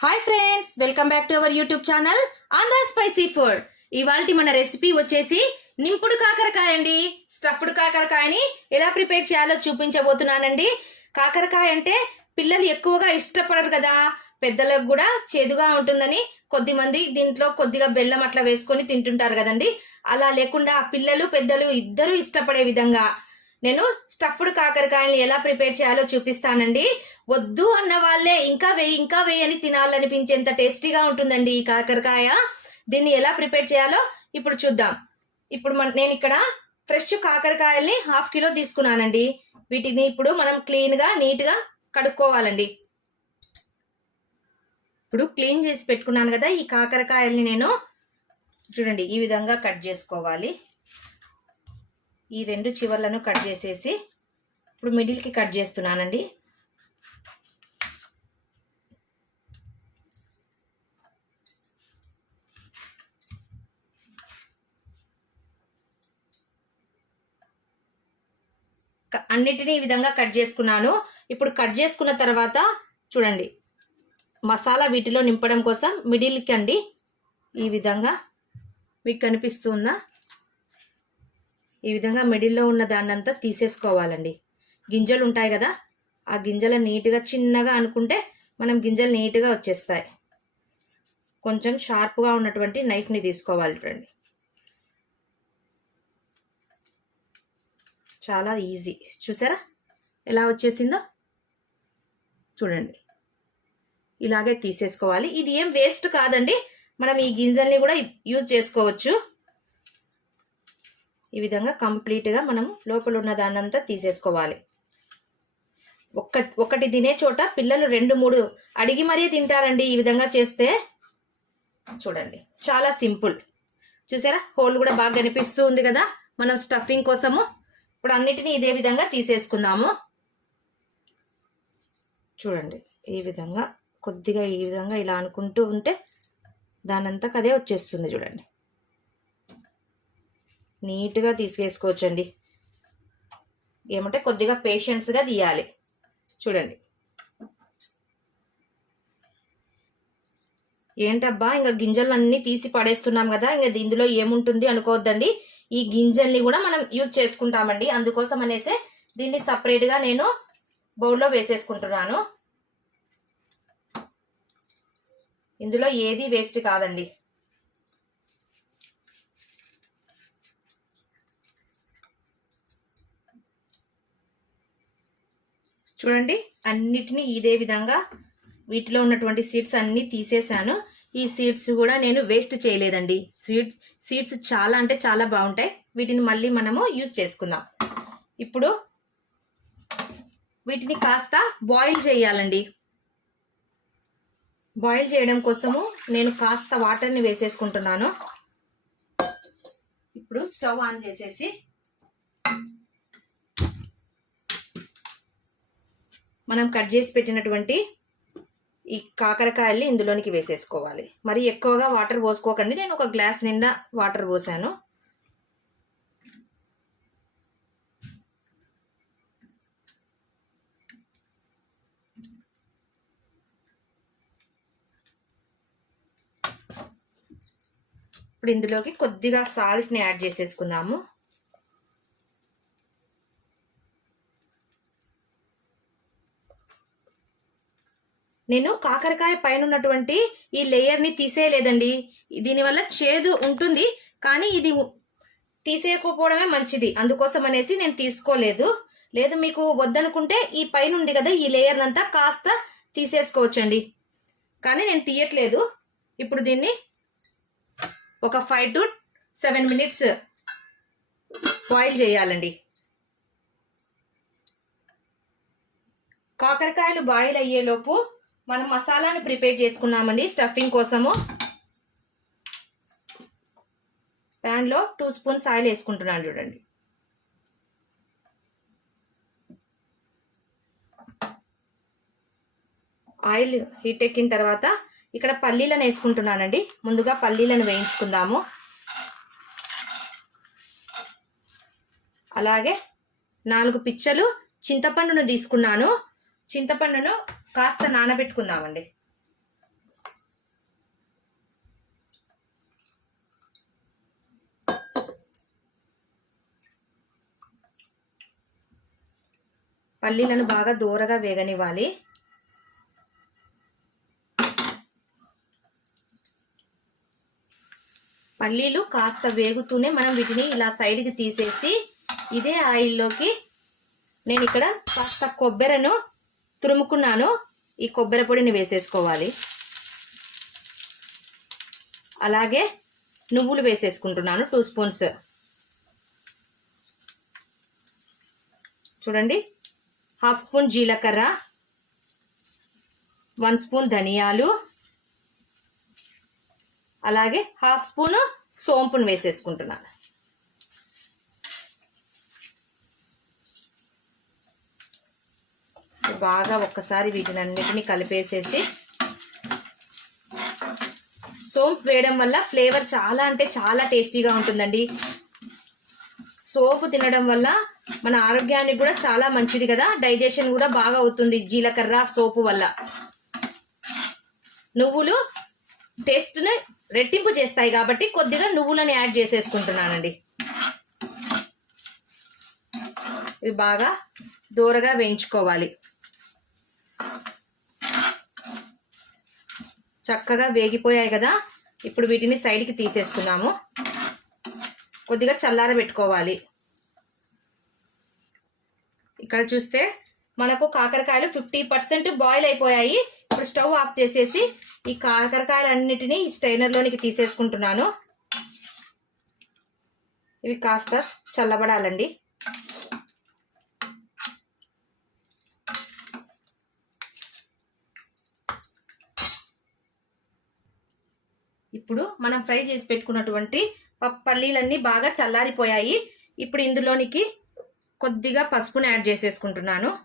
Hi friends welcome back to our YouTube channel Andhra spicy food. ఇవాళ మన recipe వచ్చేసి నింపుడు కాకరకాయ అండి. స్టఫ్డ్ కాకరకాయని ఎలా ప్రిపేర్ చేయాలో చూపించబోతున్నానండి. కాకరకాయ అంటే పిల్లలు ఎక్కువగా ఇష్టపడరు కదా. పెద్దలకు కూడా చేదుగా ఉంటుందని కొద్దిమంది దీంట్లో కొద్దిగా బెల్లం అట్లా వేసుకొని తింటుంటారు కదండి. అలా లేకుండా పిల్లలు పెద్దలు ఇద్దరూ ఇష్టపడే విధంగా నేను స్టఫ్డ్ కాకరకాయలు ఎలా ప్రిపేర్ చేయాలో చూపిస్తానండి. వద్దు అన్న వాళ్ళే ఇంకా వేయి ఇంకా వేయని తినాలనిపించేంత టేస్టీగా ఉంటుందండి ఈ కాకరకాయ. దీన్ని ఎలా ప్రిపేర్ చేయాలో ఇప్పుడు చూద్దాం. ఇప్పుడు మన నేను ఇక్కడ ఫ్రెష్ కాకరకాయల్ని హాఫ్ కిలో తీసుకున్నానండి. వీటిని ఇప్పుడు మనం క్లీన్గా నీట్గా కడుక్కోవాలండి. ఇప్పుడు క్లీన్ చేసి పెట్టుకున్నాను కదా ఈ కాకరకాయల్ని నేను. చూడండి ఈ విధంగా కట్ చేసుకోవాలి. ఈ రెండు చివర్లను కట్ చేసేసి ఇప్పుడు మిడిల్కి కట్ చేస్తున్నానండి. అన్నిటినీ ఈ విధంగా కట్ చేసుకున్నాను. ఇప్పుడు కట్ చేసుకున్న తర్వాత చూడండి మసాలా వీటిలో నింపడం కోసం మిడిల్కి అండి ఈ విధంగా మీకు కనిపిస్తుందా? ఈ విధంగా మిడిల్లో ఉన్న దాన్నంతా తీసేసుకోవాలండి. గింజలు ఉంటాయి కదా ఆ గింజలు నీట్గా చిన్నగా అనుకుంటే మనం గింజలు నీట్గా వచ్చేస్తాయి. కొంచెం షార్ప్గా ఉన్నటువంటి నైఫ్ని తీసుకోవాలి చూడండి. చాలా ఈజీ. చూసారా? ఎలా వచ్చేసిందో? చూడండి. ఇలాగే తీసేసుకోవాలి. ఇది ఏం వేస్ట్ కాదండి. మనం ఈ గింజల్ని కూడా యూజ్ చేసుకోవచ్చు. ఈ విధంగా కంప్లీట్గా మనం లోపల ఉన్న దాన్నంతా తీసేసుకోవాలి. ఒక్క ఒకటి తినే చోట పిల్లలు రెండు మూడు అడిగి మరీ తింటారండి ఈ విధంగా చేస్తే. చూడండి చాలా సింపుల్. చూసారా? హోల్ కూడా బాగా కనిపిస్తూ ఉంది కదా? మనం స్టఫింగ్ కోసము ఇప్పుడు అన్నిటినీ ఇదే విధంగా తీసేసుకుందాము. చూడండి ఈ విధంగా కొద్దిగా ఈ విధంగా ఇలా అనుకుంటూ ఉంటే దానంతా అదే వచ్చేస్తుంది చూడండి. నీట్గా తీసేసుకోవచ్చండి. ఏమంటే కొద్దిగా పేషెన్స్గా తీయాలి. చూడండి. ఏంటబ్బా ఇంకా గింజలన్నీ తీసి పడేస్తున్నాం కదా ఇంకా ఇందులో ఏముంటుంది అనుకోవద్దండి. ఈ గింజల్ని కూడా మనం యూజ్ చేసుకుంటామండి. అందుకోసం అనేసి దీన్ని సపరేట్గా నేను బౌల్లో వేసేసుకుంటున్నాను. ఇందులో ఏది వేస్ట్ కాదండి. చూడండి అన్నిటినీ ఇదే విధంగా వీటిలో ఉన్నటువంటి సీడ్స్ అన్నీ తీసేసాను ఈ సీడ్స్ కూడా నేను వేస్ట్ చేయలేదండి. స్వీట్ సీడ్స్ చాలా అంటే చాలా బాగుంటాయి. వీటిని మళ్ళీ మనము యూజ్ చేసుకుందాం. ఇప్పుడు వీటిని కాస్త బాయిల్ చేయాలండి. బాయిల్ చేయడం కోసము నేను కాస్త వాటర్ని వేసేసుకుంటున్నాను. ఇప్పుడు స్టవ్ ఆన్ చేసేసి మనం కట్ చేసి పెట్టినటువంటి ఈ కాకరకాయల్ని ఇందులోనికి వేసేసుకోవాలి. మరి ఎక్కువగా వాటర్ పోసుకోకండి. నేను ఒక గ్లాస్ నిండా వాటర్ పోసాను. ఇప్పుడు ఇందులోకి కొద్దిగా సాల్ట్ని యాడ్ చేసేసుకుందాము. నేను కాకరకాయ పైన ఉన్నటువంటి ఈ లేయర్ని తీసేయలేదండి. దీనివల్ల చేదు ఉంటుంది కానీ ఇది తీసేయకపోవడమే మంచిది. అందుకోసం అనేసి నేను తీసుకోలేదు. లేదు మీకు వద్దనుకుంటే ఈ పైన ఉంది కదా ఈ లేయర్ అంతా కాస్త తీసేసుకోవచ్చండి. కానీ నేను తీయట్లేదు. ఇప్పుడు దీన్ని ఒక five to seven minutes boil చేయాలండి. కాకరకాయలు బాయిల్ అయ్యేలోపు మనం మసాలాని ప్రిపేర్ చేసుకున్నామండి స్టఫింగ్ కోసము. ప్యాన్లో టూ స్పూన్స్ ఆయిల్ వేసుకుంటున్నాను చూడండి. ఆయిల్ హీట్ ఎక్కిన తర్వాత ఇక్కడ పల్లీలను వేసుకుంటున్నానండి. ముందుగా పల్లీలను వేయించుకుందాము. అలాగే నాలుగు పిచ్చలు చింతపండును తీసుకున్నాను. చింతపండును కాస్త నానబెట్టుకుందామండి. పల్లీలను బాగా దూరగా వేగనివ్వాలి. పల్లీలు కాస్త వేగుతూనే మనం వీటిని ఇలా సైడ్కి తీసేసి ఇదే ఆయిల్లోకి నేను ఇక్కడ కాస్త కొబ్బరిను తురుముకున్నాను ఈ కొబ్బరి పొడిని వేసేసుకోవాలి. అలాగే నువ్వులు వేసేసుకుంటున్నాను టూ స్పూన్స్ చూడండి హాఫ్ స్పూన్ జీలకర్ర వన్ స్పూన్ ధనియాలు అలాగే హాఫ్ స్పూన్ సోంపును వేసేసుకుంటున్నాను. బాగా ఒక్కసారి వీటిని అన్నిటినీ కలిపేసేసి సోంపు వేయడం వల్ల ఫ్లేవర్ చాలా అంటే చాలా టేస్టీగా ఉంటుందండి. సోపు తినడం వల్ల మన ఆరోగ్యానికి కూడా చాలా మంచిది కదా. డైజెషన్ కూడా బాగా అవుతుంది జీలకర్ర సోపు వల్ల. నువ్వులు టేస్ట్ని రెట్టింపు చేస్తాయి కాబట్టి కొద్దిగా నువ్వులని యాడ్ చేసేసుకుంటున్నానండి. ఇవి బాగా దూరగా వేయించుకోవాలి. చక్కగా వేగిపోయాయి కదా. ఇప్పుడు వీటిని సైడ్కి తీసేసుకుందాము. కొద్దిగా చల్లార పెట్టుకోవాలి. ఇక్కడ చూస్తే మనకు కాకరకాయలు ఫిఫ్టీ పర్సెంట్ బాయిల్ అయిపోయాయి. ఇప్పుడు స్టవ్ ఆఫ్ చేసేసి ఈ కాకరకాయలన్నిటినీ ఈ స్టైనర్లోనికి తీసేసుకుంటున్నాను. ఇవి కాస్త చల్లబడాలండి. ఇప్పుడు మనం ఫ్రై చేసి పెట్టుకున్నటువంటి ప- పల్లీలన్నీ బాగా చల్లారిపోయాయి. ఇప్పుడు ఇందులోనికి కొద్దిగా పసుపుని యాడ్ చేసేసుకుంటున్నాను.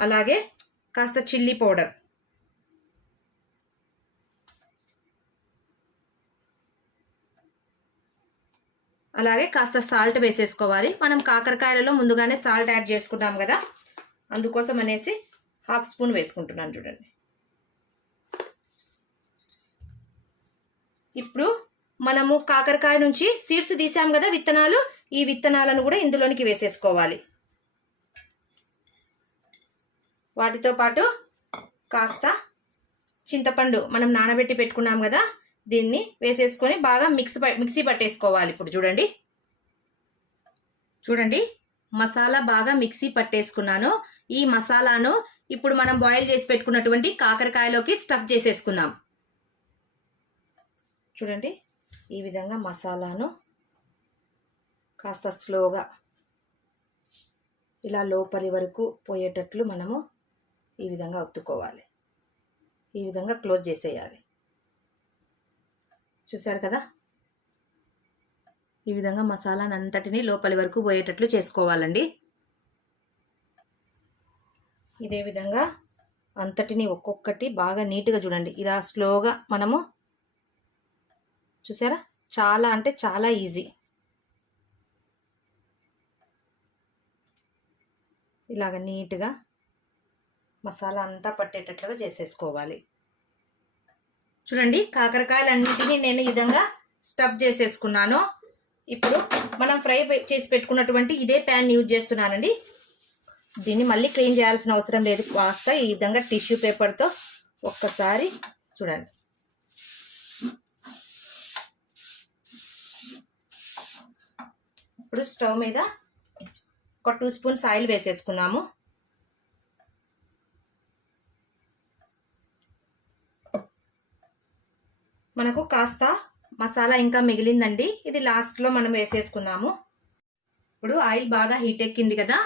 అలాగే కాస్త చిల్లీ పౌడర్. అలాగే కాస్త సాల్ట్ వేసేసుకోవాలి. మనం కాకరకాయలలో ముందుగానే సాల్ట్ యాడ్ చేసుకున్నాం కదా. అందుకోసం అనేసి హాఫ్ స్పూన్ వేసుకుంటున్నాను చూడండి. ఇప్పుడు మనము కాకరకాయ నుంచి సీడ్స్ తీసాం కదా విత్తనాలు ఈ విత్తనాలను కూడా ఇందులోనికి వేసేసుకోవాలి. వాటితో పాటు కాస్త చింతపండు మనం నానబెట్టి పెట్టుకున్నాం కదా దీన్ని వేసేసుకొని బాగా మిక్స్ మిక్సీ పట్టేసుకోవాలి ఇప్పుడు చూడండి. చూడండి మసాలా బాగా మిక్సీ పట్టేసుకున్నాను. ఈ మసాలాను ఇప్పుడు మనం బాయిల్ చేసి పెట్టుకున్నటువంటి కాకరకాయలోకి స్టఫ్ చేసేసుకుందాం. చూడండి ఈ విధంగా మసాలాను కాస్త స్లోగా ఇలా లోపలి వరకు పోయేటట్లు మనము ఈ విధంగా ఒత్తుకోవాలి. ఈ విధంగా క్లోజ్ చేసేయాలి. చూశారు కదా? ఈ విధంగా మసాలాను అంతటిని లోపలి వరకు పోయేటట్లు చేసుకోవాలండి. ఇదే విధంగా అంతటిని ఒక్కొక్కటి బాగా నీట్గా చూడండి. ఇలా స్లోగా మనము చూసారా? చాలా అంటే చాలా ఈజీ. ఇలాగ నీట్గా మసాలా అంతా పట్టేటట్లుగా చేసేసుకోవాలి. చూడండి కాకరకాయలన్నిటినీ నేను ఈ విధంగా స్టఫ్ చేసేసుకున్నాను. ఇప్పుడు మనం ఫ్రై చేసి పెట్టుకున్నటువంటి ఇదే ప్యాన్ యూజ్ చేస్తున్నానండి. దీన్ని మళ్ళీ క్లీన్ చేయాల్సిన అవసరం లేదు. కాస్త ఈ విధంగా టిష్యూ పేపర్తో ఒక్కసారి చూడండి. ఇప్పుడు స్టవ్ మీద ఒక టూ స్పూన్స్ ఆయిల్ వేసేసుకున్నాము. మనకు కాస్త మసాలా ఇంకా మిగిలిందండి. ఇది లాస్ట్లో మనం వేసేసుకున్నాము. ఇప్పుడు ఆయిల్ బాగా హీట్ ఎక్కింది కదా.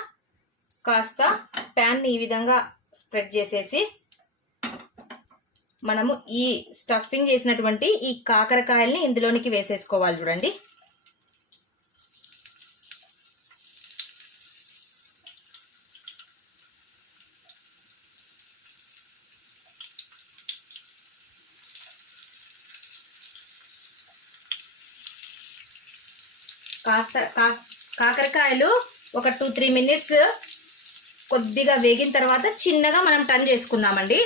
కాస్త ప్యాన్ని ఈ విధంగా స్ప్రెడ్ చేసేసి మనము ఈ స్టఫింగ్ చేసినటువంటి ఈ కాకరకాయల్ని ఇందులోనికి వేసేసుకోవాలి చూడండి. కాస్త కా- కాకరకాయలు ఒక టూ త్రీ మినిట్స్ కొద్దిగా వేగిన తర్వాత చిన్నగా మనం టర్న్ చేసుకుందామండి.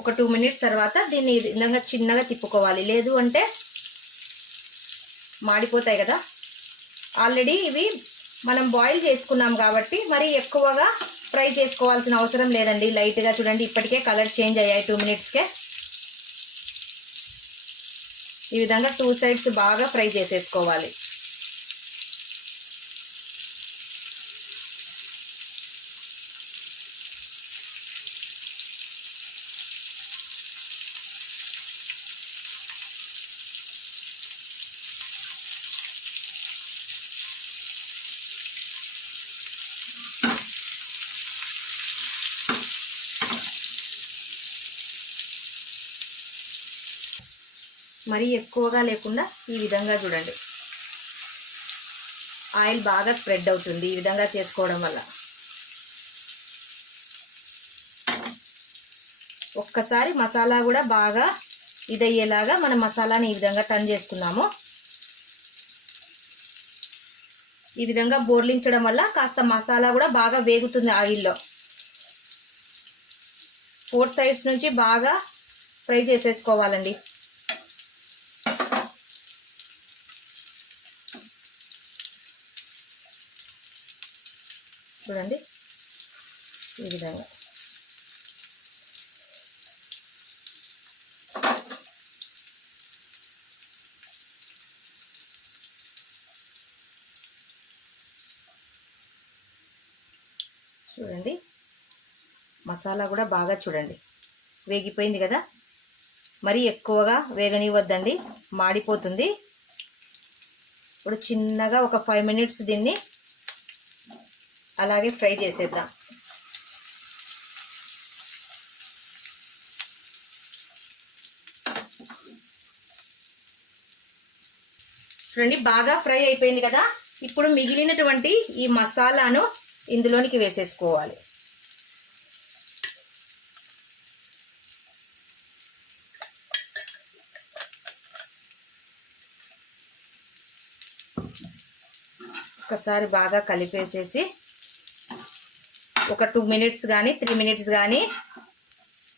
ఒక టూ మినిట్స్ తర్వాత దీన్ని విధంగా చిన్నగా తిప్పుకోవాలి. లేదు అంటే మాడిపోతాయి కదా. ఆల్రెడీ ఇవి మనం బాయిల్ చేసుకున్నాం కాబట్టి మరి ఎక్కువగా ఫ్రై చేసుకోవాల్సిన అవసరం లేదండి. లైట్గా చూడండి ఇప్పటికే కలర్ చేంజ్ అయ్యాయి టూ మినిట్స్కే. ఈ విధంగా టూ సైడ్స్ బాగా ఫ్రై చేసేసుకోవాలి. మరీ ఎక్కువగా లేకుండా ఈ విధంగా చూడండి. ఆయిల్ బాగా స్ప్రెడ్ అవుతుంది ఈ విధంగా చేసుకోవడం వల్ల. ఒక్కసారి మసాలా కూడా బాగా ఇదయ్యేలాగా మనం మసాలాని ఈ విధంగా టర్న్ చేసుకున్నాము. ఈ విధంగా బోర్లించడం వల్ల కాస్త మసాలా కూడా బాగా వేగుతుంది ఆయిల్లో. ఫోర్ సైడ్స్ నుంచి బాగా ఫ్రై చేసేసుకోవాలండి. చూడండి. ఈ విధంగా. చూడండి. మసాలా కూడా బాగా చూడండి. వేగిపోయింది కదా? మరీ ఎక్కువగా వేగనివ్వద్దండి. మాడిపోతుంది. ఇప్పుడు చిన్నగా ఒక ఫైవ్ మినిట్స్ దీన్ని అలాగే ఫ్రై చేసేద్దాం. చూడండి బాగా ఫ్రై అయిపోయింది కదా? ఇప్పుడు మిగిలినటువంటి ఈ మసాలాను ఇందులోనికి వేసేసుకోవాలి. ఒకసారి బాగా కలిపేసేసి ఒక టూ మినిట్స్ కానీ త్రీ మినిట్స్ కానీ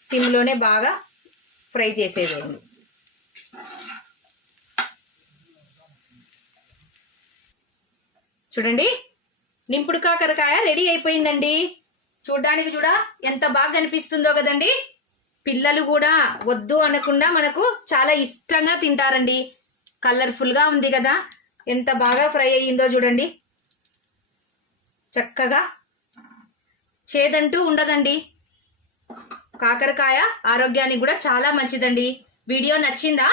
సిమ్లోనే బాగా ఫ్రై చేసేదేయండి చూడండి నింపుడు కాకరకాయ రెడీ అయిపోయిందండి. చూడ్డానికి చూడ ఎంత బాగా కనిపిస్తుందో కదండి. పిల్లలు కూడా వద్దు అనకుండా మనకు చాలా ఇష్టంగా తింటారండి. కలర్ఫుల్గా ఉంది కదా. ఎంత బాగా ఫ్రై అయ్యిందో చూడండి. చక్కగా చేదంటూ ఉండదండి. కాకరకాయ ఆరోగ్యానికి కూడా చాలా మంచిదండి. వీడియో నచ్చిందా?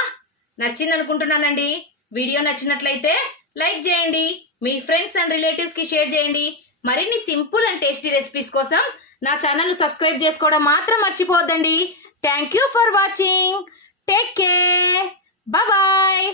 నచ్చింది అనుకుంటున్నానండి వీడియో నచ్చినట్లయితే లైక్ చేయండి. మీ ఫ్రెండ్స్ అండ్ రిలేటివ్స్కి షేర్ చేయండి. మరిన్ని సింపుల్ అండ్ టేస్టీ రెసిపీస్ కోసం నా ఛానల్ సబ్స్క్రైబ్ చేసుకోవడం మాత్రం మర్చిపోవద్దండి. Thank you for watching. Take care. Bye.